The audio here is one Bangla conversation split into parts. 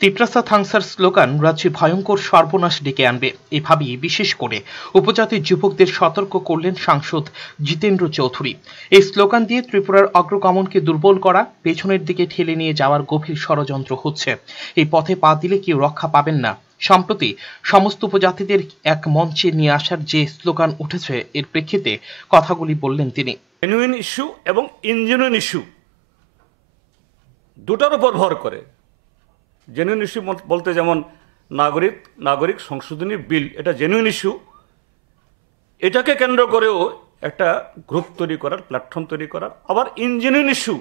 তিপ্রাসা থাংসার স্লোগান রাজ্যে ভয়ঙ্কর সর্বনাশ ডেকে আনবে, এভাবেই বিশেষ করে উপজাতির যুবকদের সতর্ক করলেন সাংসদ জিতেন্দ্র চৌধুরী। এই স্লোগান দিয়ে ত্রিপুরার অগ্রগমনকে দুর্বল করা, পেছনের দিকে ঠেলে নিয়ে যাওয়ার গভীর ষড়যন্ত্র হচ্ছে। এই পথে পা দিলে কেউ রক্ষা পাবেন না। সম্প্রতি সমস্ত উপজাতিদের এক মঞ্চে নিয়ে আসার যে স্লোগান উঠেছে, এর প্রেক্ষিতে কথাগুলি বললেন তিনি। জেনুইন ইস্যু এবং ইনজেনুইন ইস্যু দুটার উপর ভর করে। জেনুইন ইস্যু বলতে যেমন নাগরিক সংশোধনী বিল, এটা জেনুইন ইস্যু। এটাকে কেন্দ্র করেও একটা গ্রুপ তৈরি করার, প্ল্যাটফর্ম তৈরি করার। আবার ইনজেনুইন ইস্যু,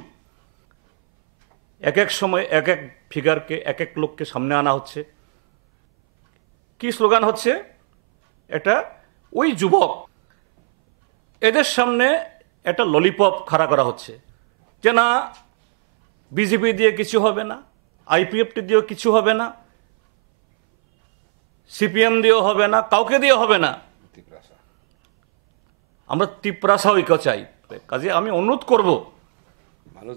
এক এক সময় এক এক ফিগারকে, এক এক লোককে সামনে আনা হচ্ছে। কি স্লোগান হচ্ছে? এটা ওই যুবক, এদের সামনে একটা ললিপপ খাড়া করা হচ্ছে যে না, বিজেপি দিয়ে কিছু হবে না, আইপিএফটি দিয়েও কিছু হবে না, সিপিএম দিয়েও হবে না, কাউকে দিয়ে হবে না, আমরা তিপ্রাসা ঐক্য চাই। কাজে আমি অনুরোধ করব মানুষ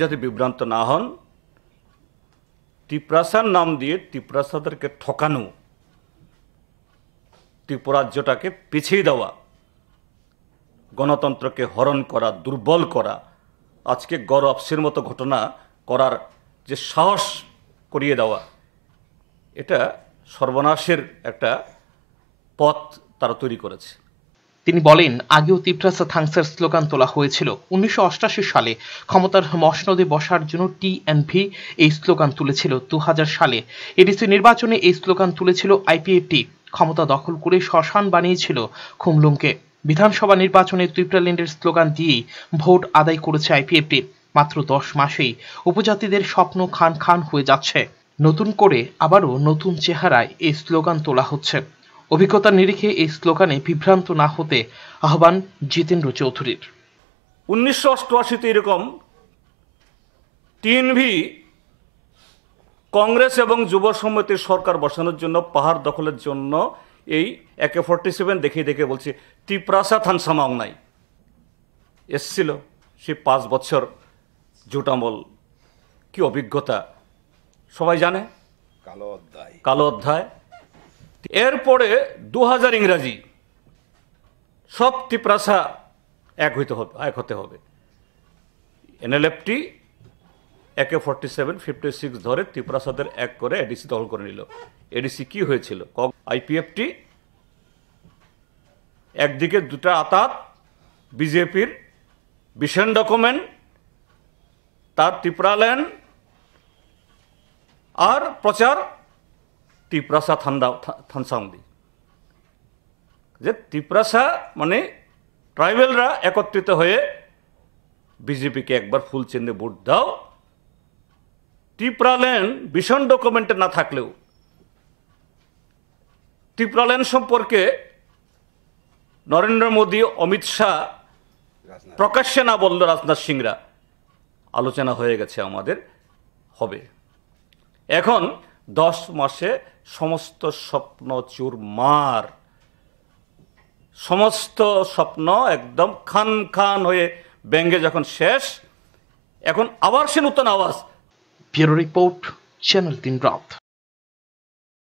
যাতে বিভ্রান্ত না হন। তিপ্রাসার নাম দিয়ে তিপ্রাসাদেরকে ঠকানো, ত্রিপুরাজ্যটাকে পিছিয়ে দেওয়া, গণতন্ত্রকে হরণ করা, দুর্বল করা, আজকে গৌরবসির মতো ঘটনা করার যে সাহস করিয়ে দেওয়া, এটা সর্বনাশের একটা পথ তারা তৈরি করেছে। তিনি বলেন, আগেও তিপ্রাসা থাংসার স্লোগান তোলা হয়েছিল। 1988 সালে ক্ষমতার মসনদে বসার জন্য টিএনভি এই স্লোগান তুলেছিল। 2000 সালে এডিসি নির্বাচনে এই স্লোগান তুলেছিল আইপিএফটি। ক্ষমতা দখল করে শ্মশান বানিয়েছিল খুমলুংকে। বিধানসভা নির্বাচনে ত্রিপুরাল্যান্ডের স্লোগান দিয়েই ভোট আদায় করেছে আইপিএফটি। মাত্র 10 মাসেই উপজাতিদের স্বপ্ন খান খান হয়ে যাচ্ছে। নতুন করে আবারও নতুন চেহারায় এই স্লোগান তোলা হচ্ছে। অভিজ্ঞতার নিরিখে এই স্লোগানে বিভ্রান্ত না হতে আহ্বান জিতেন্দ্র চৌধুরীর। 1988-তে এরকম টিএনভি কংগ্রেস এবং যুব সমিতির সরকার বসানোর জন্য, পাহাড় দখলের জন্য এই AK-47 দেখে বলছে তিপ্রাসা থানসামাও নাই এসছিল। সে 5 বছর জোটামল, কি অভিজ্ঞতা সবাই জানে, কালো অধ্যায়। এরপরে 2000 ইংরাজি, সব তিপ্রাসা এক হতে হবে। এনএলএফটি AK-47, 56 ধরে তিপ্রাসাদের এক করে এডিসি দখল করে নিল। এডিসি কি হয়েছিল? আইপিএফটি একদিকে দুটা আতাত, বিজেপির ভিশন ডকুমেন্ট, তার ত্রিপুরাল্যান্ড আর প্রচার তিপ্রাসা থানসাউন্দি, যে তিপ্রাসা মানে ট্রাইবেলরা একত্রিত হয়ে বিজেপিকে একবার ফুল চিহ্নে ভোট দাও। ত্রিপুরাল্যান্ড ভিশন ডকুমেন্টে না থাকলেও ত্রিপুরাল্যান্ড সম্পর্কে নরেন্দ্র মোদী, অমিত শাহ প্রকাশ্যে না বলল, রাজনাথ সিংরা আলোচনা হয়ে গেছে, আমাদের হবে। এখন 10 মাসে সমস্ত স্বপ্ন চুরমার, সমস্ত স্বপ্ন একদম খান খান হয়ে ব্যঙ্গে যখন শেষ, এখন আবার সে নতুন আওয়াজ। ব্যুরো রিপোর্ট, চ্যানেল 3 রাত।